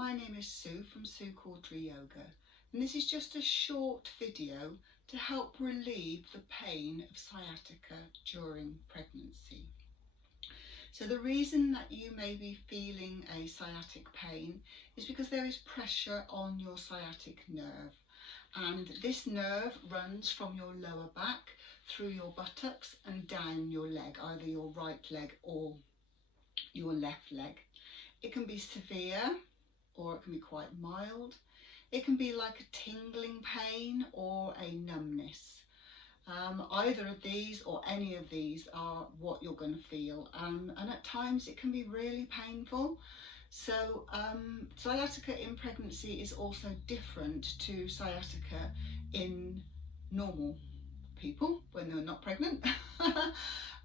my name is Sue from Cordery Yoga, and this is just a short video to help relieve the pain of sciatica during pregnancy. So the reason that you may be feeling a sciatic pain is because there is pressure on your sciatic nerve, and this nerve runs from your lower back through your buttocks and down your leg, either your right leg or your left leg. It can be severe or it can be quite mild. It can be like a tingling pain or a numbness. Either of these or any of these are what you're going to feel, and at times it can be really painful. So sciatica in pregnancy is also different to sciatica in normal people when they're not pregnant.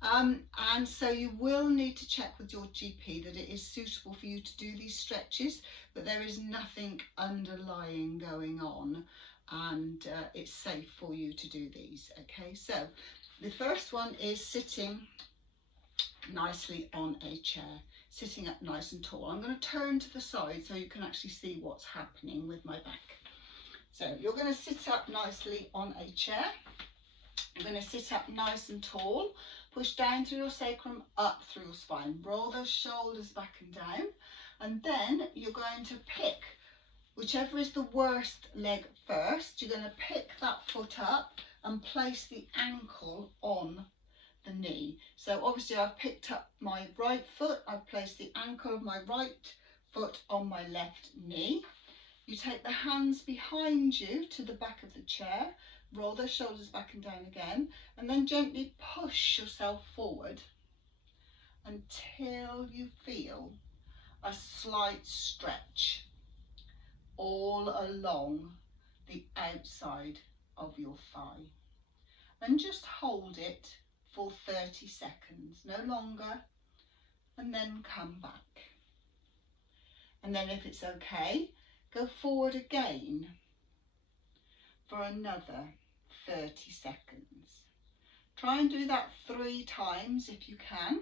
And so you will need to check with your GP that it is suitable for you to do these stretches, that there is nothing underlying going on, and it's safe for you to do these. Okay, so the first one is sitting nicely on a chair, sitting up nice and tall. I'm going to turn to the side so you can actually see what's happening with my back. So you're going to sit up nicely on a chair. You're going to sit up nice and tall, push down through your sacrum, up through your spine, roll those shoulders back and down, and then you're going to pick whichever is the worst leg first. You're going to pick that foot up and place the ankle on the knee. So obviously I've picked up my right foot, I've placed the ankle of my right foot on my left knee. You take the hands behind you to the back of the chair, roll those shoulders back and down again, and then gently push yourself forward until you feel a slight stretch all along the outside of your thigh. And just hold it for 30 seconds, no longer, and then come back. And then if it's okay, go forward again for another 30 seconds. Try and do that 3 times if you can.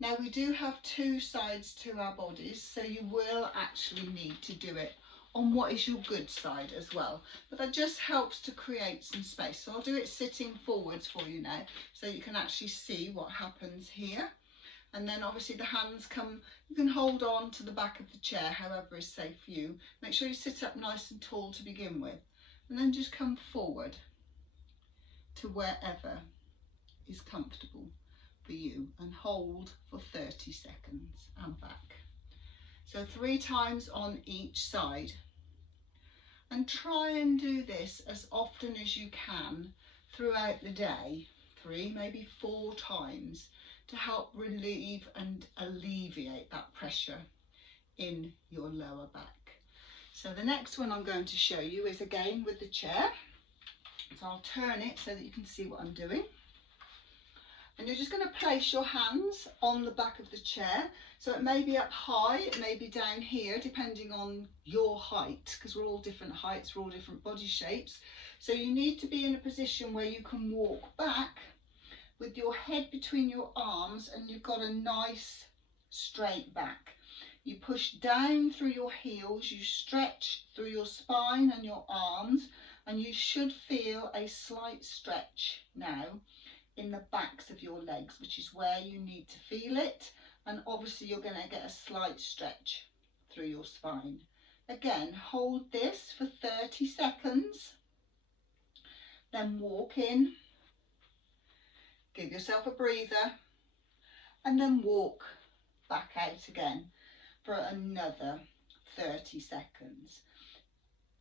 Now we do have 2 sides to our bodies, so you will actually need to do it on what is your good side as well, but that just helps to create some space. So I'll do it sitting forwards for you now so you can actually see what happens here. And then obviously the hands come, you can hold on to the back of the chair however is safe for you. Make sure you sit up nice and tall to begin with, and then just come forward to wherever is comfortable for you and hold for 30 seconds and back. So 3 times on each side, and try and do this as often as you can throughout the day, 3, maybe 4 times, to help relieve and alleviate that pressure in your lower back. So the next one I'm going to show you is again with the chair. So I'll turn it so that you can see what I'm doing. And you're just going to place your hands on the back of the chair. So it may be up high, it may be down here, depending on your height, because we're all different heights, we're all different body shapes. So you need to be in a position where you can walk back with your head between your arms and you've got a nice straight back. You push down through your heels, you stretch through your spine and your arms, and you should feel a slight stretch now in the backs of your legs, which is where you need to feel it. And obviously you're going to get a slight stretch through your spine. Again, hold this for 30 seconds, then walk in, give yourself a breather, and then walk back out again for another 30 seconds.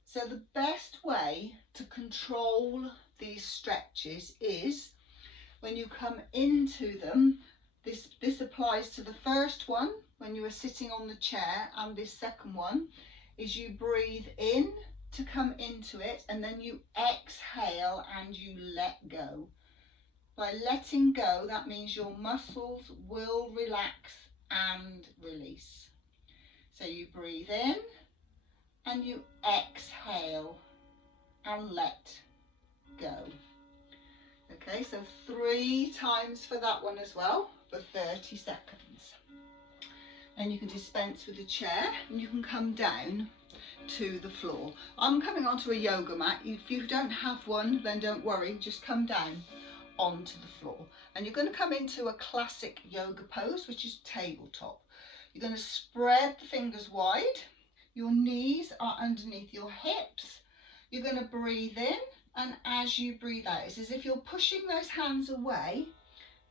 So the best way to control these stretches is when you come into them. This applies to the first one when you are sitting on the chair, and this second one is you breathe in to come into it, and then you exhale and you let go. By letting go, that means your muscles will relax and release. So you breathe in and you exhale and let go. Okay, so 3 times for that one as well, for 30 seconds. and you can dispense with a chair, and you can come down to the floor. I'm coming onto a yoga mat. If you don't have one, then don't worry, just come down onto the floor, and you're going to come into a classic yoga pose, which is tabletop. You're going to spread the fingers wide, your knees are underneath your hips, you're going to breathe in, and as you breathe out, it's as if you're pushing those hands away,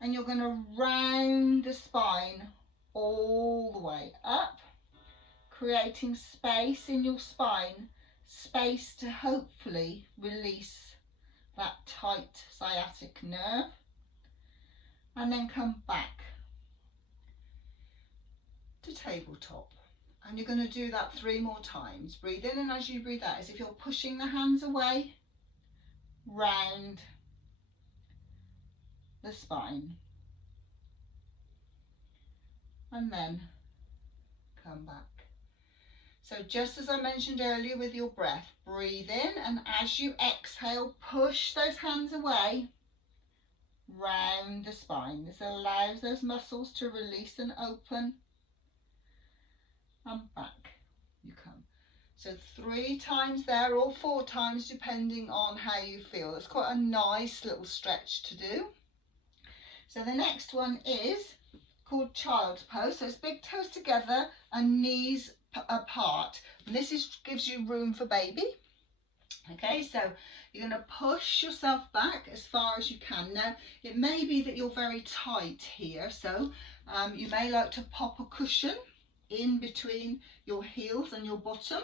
and you're going to round the spine all the way up, creating space in your spine, space to hopefully release that tight sciatic nerve, and then come back to tabletop. And you're going to do that 3 more times. Breathe in, and as you breathe out, as if you're pushing the hands away, round the spine, and then come back. So just as I mentioned earlier with your breath, breathe in, and as you exhale, push those hands away, round the spine. This allows those muscles to release and open, and back you come. So 3 times there, or 4 times depending on how you feel. It's quite a nice little stretch to do. So the next one is called child's pose. So it's big toes together and knees apart, and this gives you room for baby. Okay, so you're going to push yourself back as far as you can. Now it may be that you're very tight here, so you may like to pop a cushion in between your heels and your bottom.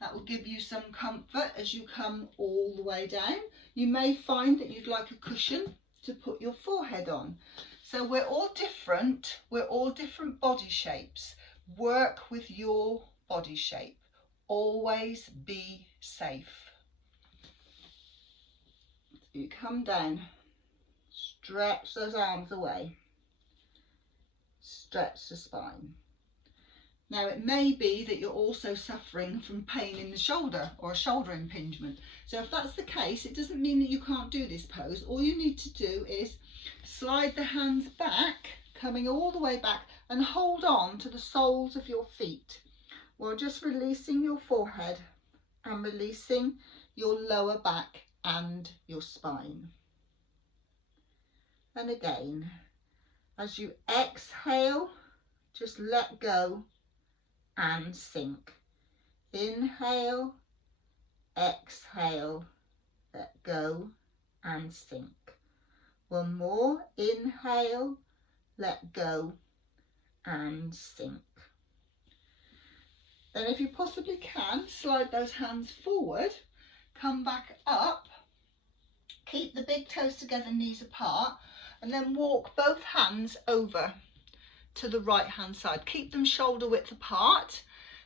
That will give you some comfort as you come all the way down. You may find that you'd like a cushion to put your forehead on. So we're all different body shapes. Work with your body shape. Always be safe. You come down, stretch those arms away, stretch the spine. Now it may be that you're also suffering from pain in the shoulder or a shoulder impingement. So if that's the case, it doesn't mean that you can't do this pose. All you need to do is slide the hands back, coming all the way back, and hold on to the soles of your feet while just releasing your forehead and releasing your lower back and your spine. And again, as you exhale, just let go and sink. Inhale, exhale, let go and sink. One more, inhale, let go and sink. Then if you possibly can, slide those hands forward, come back up, keep the big toes together, knees apart, and then walk both hands over to the right hand side. Keep them shoulder width apart,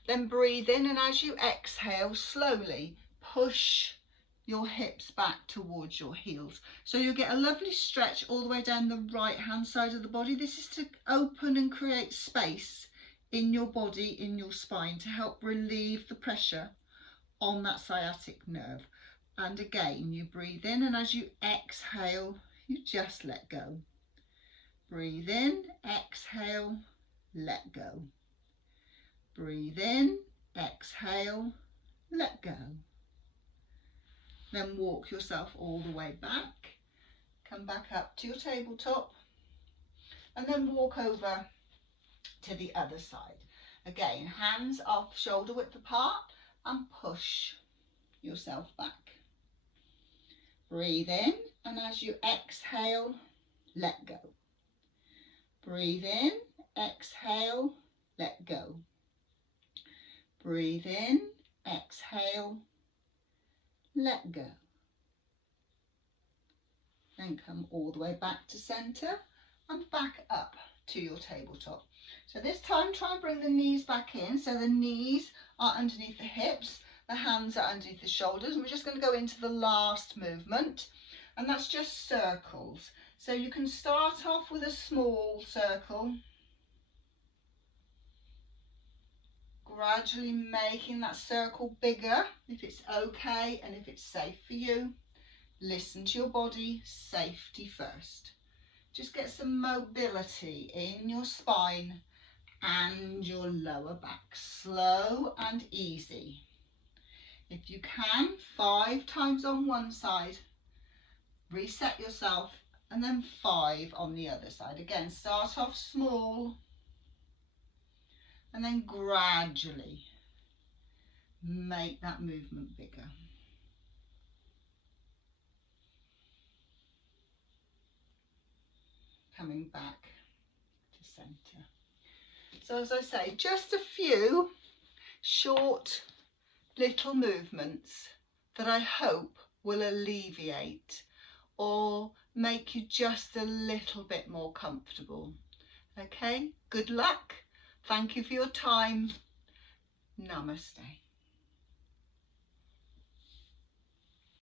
then breathe in, and as you exhale, slowly push your hips back towards your heels. So you'll get a lovely stretch all the way down the right hand side of the body. This is to open and create space in your body, in your spine, to help relieve the pressure on that sciatic nerve. And again, you breathe in, and as you exhale, you just let go. Breathe in, exhale, let go. Breathe in, exhale, let go. Then walk yourself all the way back. Come back up to your tabletop, and then walk over to the other side. Again, hands off shoulder width apart, and push yourself back. Breathe in, and as you exhale, let go. Breathe in, exhale, let go. Breathe in, exhale, let go. Then come all the way back to centre and back up to your tabletop. So this time try and bring the knees back in, so the knees are underneath the hips, the hands are underneath the shoulders, and we're just going to go into the last movement, and that's just circles. So you can start off with a small circle, gradually making that circle bigger if it's okay and if it's safe for you. Listen to your body, safety first. Just get some mobility in your spine and your lower back. Slow and easy. If you can, 5 times on one side, reset yourself, and then 5 on the other side. Again, start off small and then gradually make that movement bigger. Coming back to centre. So as I say, just a few short little movements that I hope will alleviate or make you just a little bit more comfortable. Okay, good luck. Thank you for your time. Namaste.